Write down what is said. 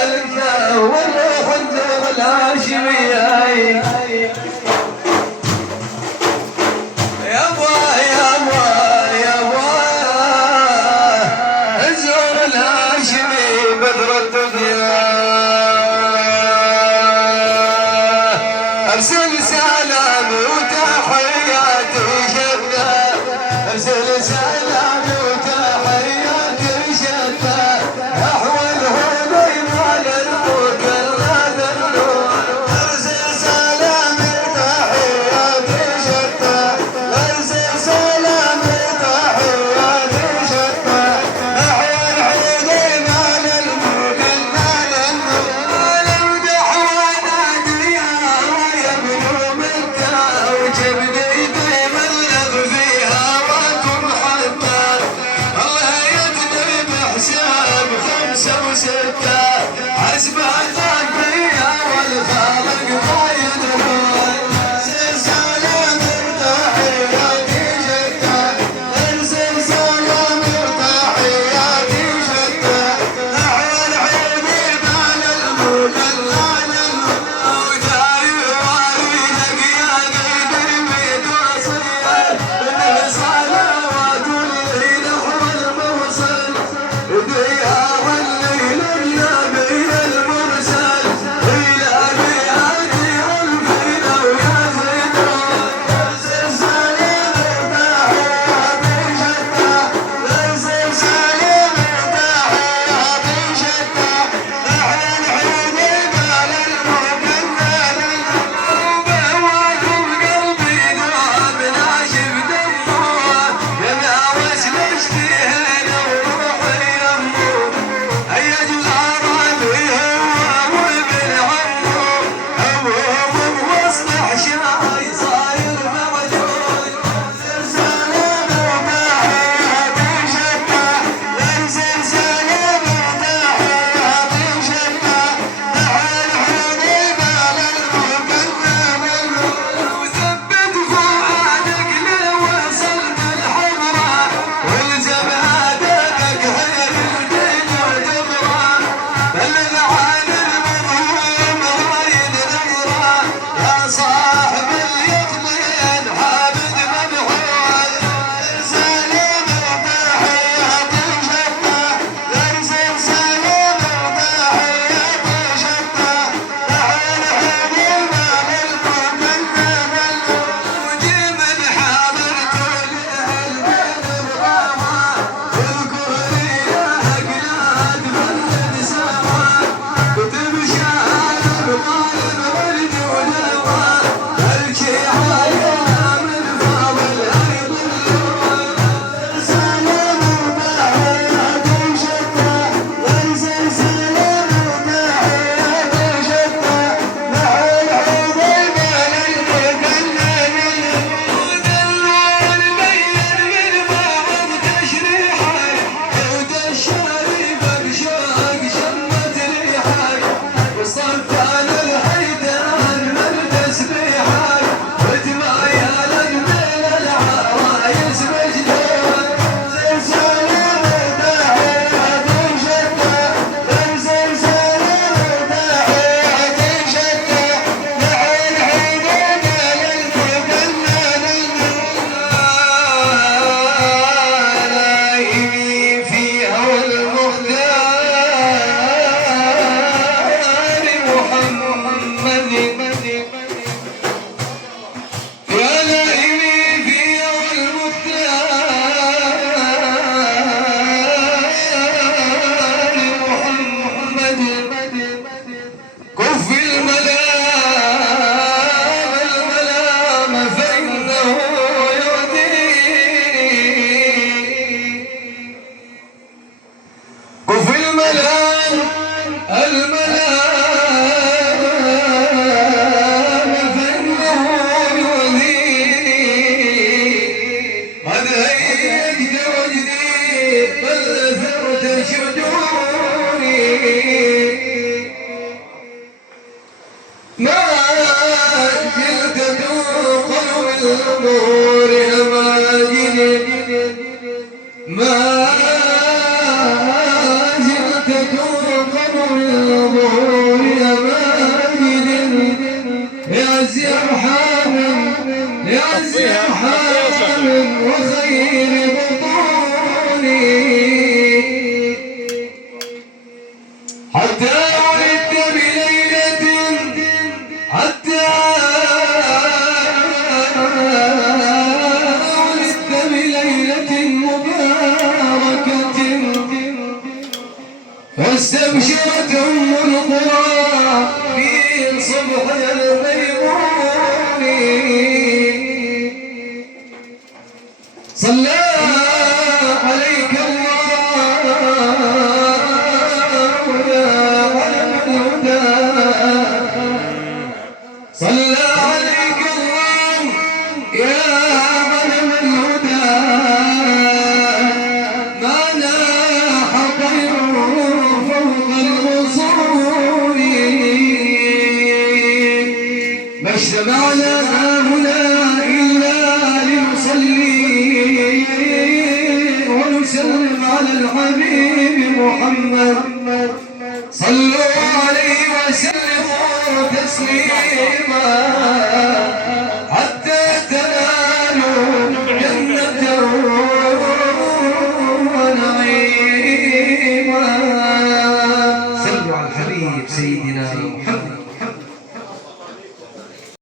سلمنا والروح الدور الهاشمية ارسل سلام وتحياتي شتى ارسل سلام وتحياتي شتى نحو الهدى للموت النور ارسل سلام وتحياتي شتى ارسل سلام وتحياتي شتى نحو الهدى للموت حسب الخلقية والخالق ما يدرون سلام وتحياتي شتى ارسل سلام وتحياتي شتى نحو الحبيب على الموت وداري واريدك يا قلبي توصل بالصلوات والليل نحو الموصل ضياء الليل النبي المرسل إلى بياتي الفينا ويا زيدون ارسل سلام وتحياتي شتى ارسل سلام وتحياتي شتى نحو الحبيب على المكمل وبهواكم قلبي ذاب ناشف دموع يا وسل اشتهينا وروحي يموت هيا الأرض هو وابن عمو أبوهم وسط حشاي صاير موجود ارسل سلام وتحياتي شتى ارسل سلام وتحياتي شتى نحو الحبيب على المكمل وثبت فؤادك لوصل بالحمراء والزم هدفك خير الدنيا تبرى بلغ عن المظلوم رايد نظرة يا صاحب اليقين حامد مبحوث سلام وتحياتي شتى ارسل سلام وتحياتي شتى نحو الحبيب على المكمل وجيب الحاضر كل اهل الغرامة اذكرني يا اقلاد بلد سما كتب شعر طالب ورد ولوى الكي علينا من فضل ارض اللوى سلام وتحياتي شتى ارسل سلام وتحياتي شتى نحو الحبيب على المكمل ودلوا الميت من بعض تشريحك عود الشريف بشوق شمت ريحك وصفان الحيدان من تسبيحك وتمايل من العرايس مجنون ارسل سلام وتحياتي شتى ارسل سلام وتحياتي شتى نحو الحبيب على المكمل فيها والمختار محمد يا لائمي فيها والمختار محمد كف الملام فإنه يؤذيني كف الملام فإنه يؤذيني قد هيجت وجدي بل ثرت شجوني ما زلت توقع بالأمور أماجني ما زلت توقع بالأمور حامل وخير بطوني حتى ولدت بليلة حتى ولدت بليلة مباركة فاستبشرت أم القرى في صبحها الميمون صلى عليك الله يا علم الهدى صلى عليك الله يا علم الهدى ما لاح طير فوق الغصون ما اجتمعنا هنا إلا لنصلي ونسلم على الحبيب محمد صلوا عليه وسلموا تسليما